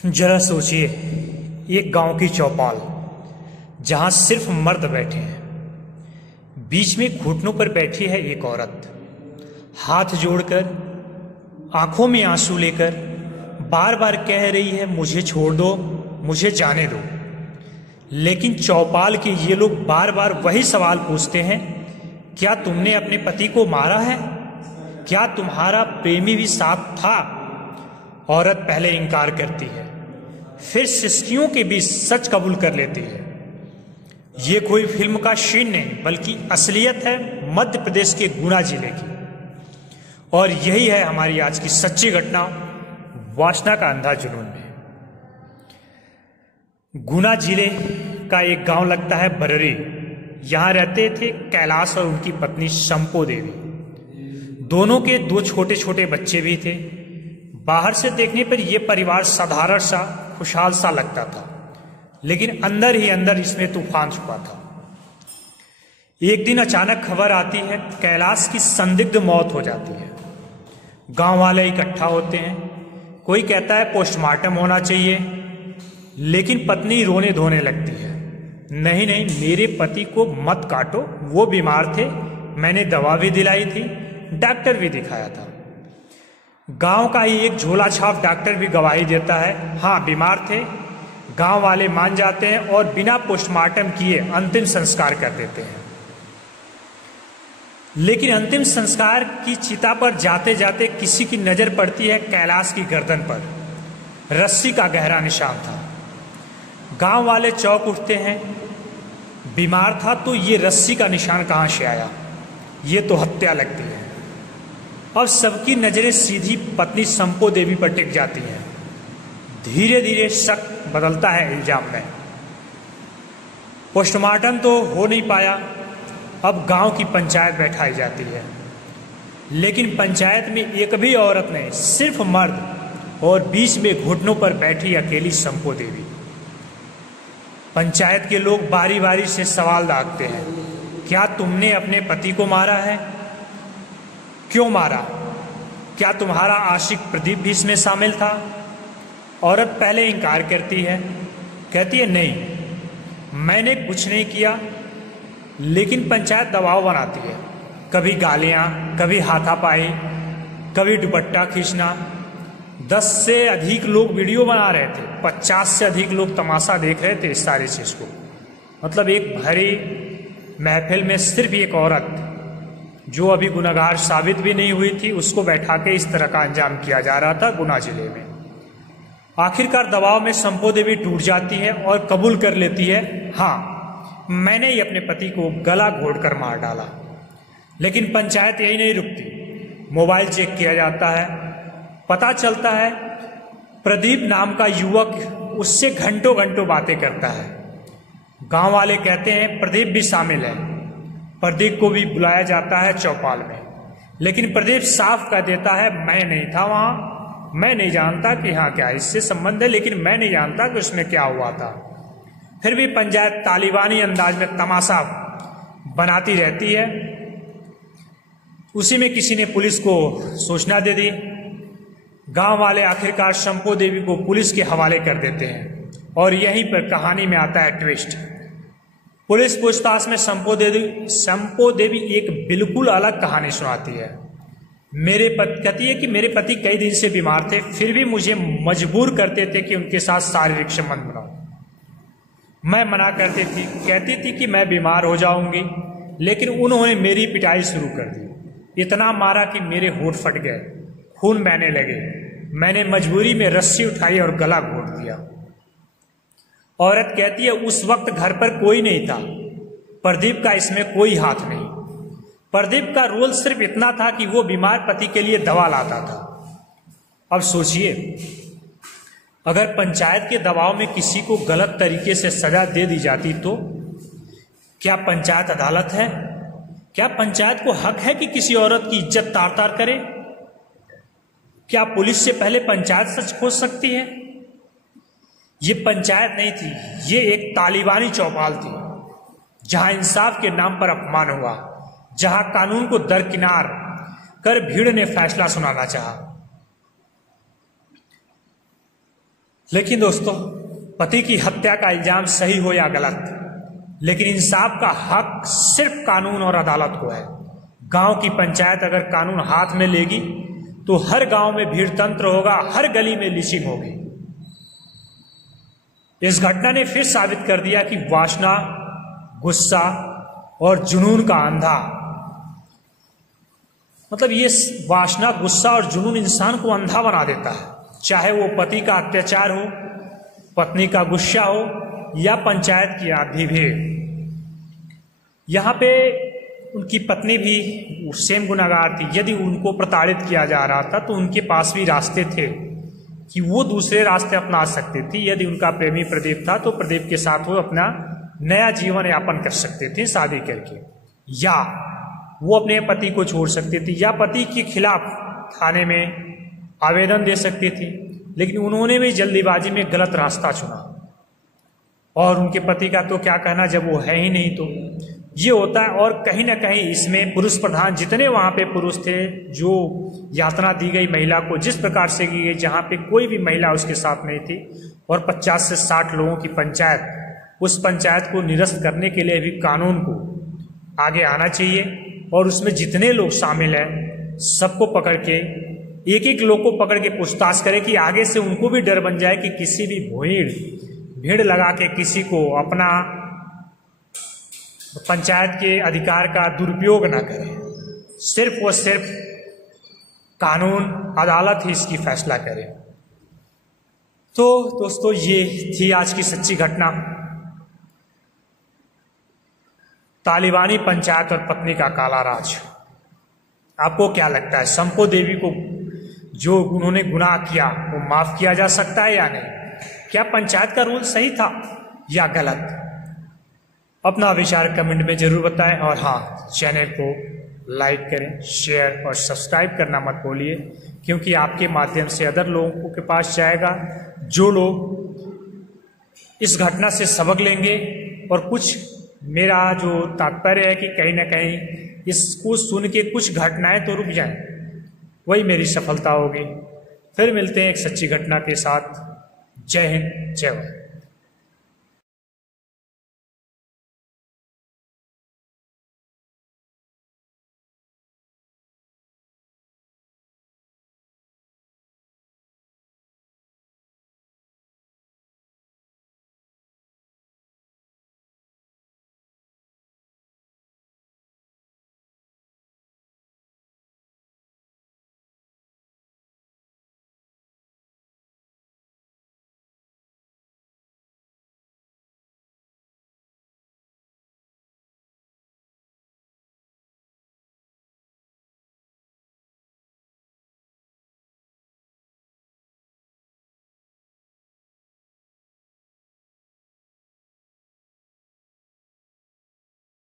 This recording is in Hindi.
जरा सोचिए, एक गांव की चौपाल जहां सिर्फ मर्द बैठे हैं। बीच में घुटनों पर बैठी है एक औरत, हाथ जोड़कर, आंखों में आंसू लेकर बार बार कह रही है, मुझे छोड़ दो, मुझे जाने दो। लेकिन चौपाल के ये लोग बार बार वही सवाल पूछते हैं, क्या तुमने अपने पति को मारा है? क्या तुम्हारा प्रेमी भी साथ था? औरत पहले इनकार करती है, फिर सिस्कियों के बीच सच कबूल कर लेती है। ये कोई फिल्म का सीन नहीं, बल्कि असलियत है मध्य प्रदेश के गुना जिले की। और यही है हमारी आज की सच्ची घटना, वासना का अंधा जुनून में। गुना जिले का एक गांव लगता है बररी। यहां रहते थे कैलाश और उनकी पत्नी शंपो देवी। दोनों के दो छोटे छोटे बच्चे भी थे। बाहर से देखने पर यह परिवार साधारण सा, खुशहाल सा लगता था, लेकिन अंदर ही अंदर इसमें तूफान छुपा था। एक दिन अचानक खबर आती है, कैलाश की संदिग्ध मौत हो जाती है। गांव वाले इकट्ठा होते हैं। कोई कहता है पोस्टमार्टम होना चाहिए, लेकिन पत्नी रोने धोने लगती है। नहीं नहीं, मेरे पति को मत काटो, वो बीमार थे, मैंने दवा भी दिलाई थी, डॉक्टर भी दिखाया था। गांव का ही एक झोला छाप डॉक्टर भी गवाही देता है, हाँ बीमार थे। गांव वाले मान जाते हैं और बिना पोस्टमार्टम किए अंतिम संस्कार कर देते हैं। लेकिन अंतिम संस्कार की चिता पर जाते जाते किसी की नजर पड़ती है कैलाश की गर्दन पर। रस्सी का गहरा निशान था। गांव वाले चौंक उठते हैं। बीमार था तो ये रस्सी का निशान कहां से आया? ये तो हत्या लगती है। अब सबकी नजरें सीधी पत्नी शंपो देवी पर टिक जाती हैं। धीरे धीरे शक बदलता है इल्जाम में। पोस्टमार्टम तो हो नहीं पाया। अब गांव की पंचायत बैठाई जाती है, लेकिन पंचायत में एक भी औरत नहीं, सिर्फ मर्द और बीच में घुटनों पर बैठी अकेली शंपो देवी। पंचायत के लोग बारी बारी से सवाल दागते हैं, क्या तुमने अपने पति को मारा है? क्यों मारा? क्या तुम्हारा आशिक प्रदीप भी इसमें शामिल था? औरत पहले इनकार करती है, कहती है नहीं, मैंने कुछ नहीं किया। लेकिन पंचायत दबाव बनाती है, कभी गालियां, कभी हाथापाई, कभी दुपट्टा खींचना। 10 से अधिक लोग वीडियो बना रहे थे, 50 से अधिक लोग तमाशा देख रहे थे इस सारी चीज को। मतलब एक भरी महफिल में सिर्फ एक औरत, जो अभी गुनहगार साबित भी नहीं हुई थी, उसको बैठा के इस तरह का अंजाम किया जा रहा था गुना जिले में। आखिरकार दबाव में शंपो देवी टूट जाती है और कबूल कर लेती है, हाँ मैंने ही अपने पति को गला घोंटकर मार डाला। लेकिन पंचायत यही नहीं रुकती। मोबाइल चेक किया जाता है। पता चलता है प्रदीप नाम का युवक उससे घंटों घंटों बातें करता है। गांव वाले कहते हैं प्रदीप भी शामिल है। प्रदीप को भी बुलाया जाता है चौपाल में, लेकिन प्रदीप साफ कह देता है, मैं नहीं था वहां, मैं नहीं जानता कि हाँ क्या इससे संबंध है, लेकिन मैं नहीं जानता कि उसमें क्या हुआ था। फिर भी पंचायत तालिबानी अंदाज में तमाशा बनाती रहती है। उसी में किसी ने पुलिस को सूचना दे दी। गांव वाले आखिरकार शंपो देवी को पुलिस के हवाले कर देते हैं। और यहीं पर कहानी में आता है ट्विस्ट। पुलिस पूछताछ में शंपो देवी एक बिल्कुल अलग कहानी सुनाती है। कहती है कि मेरे पति कई दिन से बीमार थे, फिर भी मुझे मजबूर करते थे कि उनके साथ शारीरिक संबंध बनाऊं। मैं मना करती थी, कहती थी कि मैं बीमार हो जाऊंगी, लेकिन उन्होंने मेरी पिटाई शुरू कर दी। इतना मारा कि मेरे होंठ फट गए, खून बहने लगे। मैंने मजबूरी में रस्सी उठाई और गला घोंट दिया। औरत कहती है उस वक्त घर पर कोई नहीं था, प्रदीप का इसमें कोई हाथ नहीं। प्रदीप का रोल सिर्फ इतना था कि वो बीमार पति के लिए दवा लाता था। अब सोचिए, अगर पंचायत के दबाव में किसी को गलत तरीके से सजा दे दी जाती तो क्या पंचायत अदालत है? क्या पंचायत को हक है कि किसी औरत की इज्जत तार तार करे? क्या पुलिस से पहले पंचायत सच खोज सकती है? ये पंचायत नहीं थी, ये एक तालिबानी चौपाल थी, जहां इंसाफ के नाम पर अपमान हुआ, जहां कानून को दरकिनार कर भीड़ ने फैसला सुनाना चाहा। लेकिन दोस्तों, पति की हत्या का इल्जाम सही हो या गलत, लेकिन इंसाफ का हक सिर्फ कानून और अदालत को है। गांव की पंचायत अगर कानून हाथ में लेगी तो हर गांव में भीड़ तंत्र होगा, हर गली में लिचिंग होगी। इस घटना ने फिर साबित कर दिया कि वासना, गुस्सा और जुनून का अंधा, मतलब ये वासना, गुस्सा और जुनून इंसान को अंधा बना देता है। चाहे वो पति का अत्याचार हो, पत्नी का गुस्सा हो या पंचायत की आधी भीड़। यहाँ पे उनकी पत्नी भी सेम गुनाहगार थी। यदि उनको प्रताड़ित किया जा रहा था तो उनके पास भी रास्ते थे कि वो दूसरे रास्ते अपना सकती थी। यदि उनका प्रेमी प्रदीप था तो प्रदीप के साथ वो अपना नया जीवन यापन कर सकते थे शादी करके, या वो अपने पति को छोड़ सकती थी, या पति के खिलाफ थाने में आवेदन दे सकती थी। लेकिन उन्होंने भी जल्दीबाजी में गलत रास्ता चुना। और उनके पति का तो क्या कहना जब वो है ही नहीं, तो ये होता है। और कहीं ना कहीं इसमें पुरुष प्रधान जितने वहां पे पुरुष थे, जो यातना दी गई महिला को जिस प्रकार से की गई, जहां पे कोई भी महिला उसके साथ नहीं थी, और 50 से 60 लोगों की पंचायत, उस पंचायत को निरस्त करने के लिए भी कानून को आगे आना चाहिए। और उसमें जितने लोग शामिल हैं सबको पकड़ के, एक एक लोग को पकड़ के पूछताछ करें कि आगे से उनको भी डर बन जाए कि किसी भी भीड़ लगा के किसी को अपना पंचायत के अधिकार का दुरुपयोग ना करें। सिर्फ और सिर्फ कानून, अदालत ही इसकी फैसला करे। तो दोस्तों, ये थी आज की सच्ची घटना, तालिबानी पंचायत और पत्नी का काला राज। आपको क्या लगता है, संपो देवी को जो उन्होंने गुनाह किया वो माफ किया जा सकता है या नहीं? क्या पंचायत का रूल सही था या गलत? अपना विचार कमेंट में जरूर बताएं। और हाँ, चैनल को लाइक करें, शेयर और सब्सक्राइब करना मत भूलिए, क्योंकि आपके माध्यम से अदर लोगों के पास जाएगा, जो लोग इस घटना से सबक लेंगे। और कुछ, मेरा जो तात्पर्य है कि कहीं ना कहीं इसको सुन के कुछ घटनाएं तो रुक जाएं, वही मेरी सफलता होगी। फिर मिलते हैं एक सच्ची घटना के साथ। जय हिंद, जय भारत।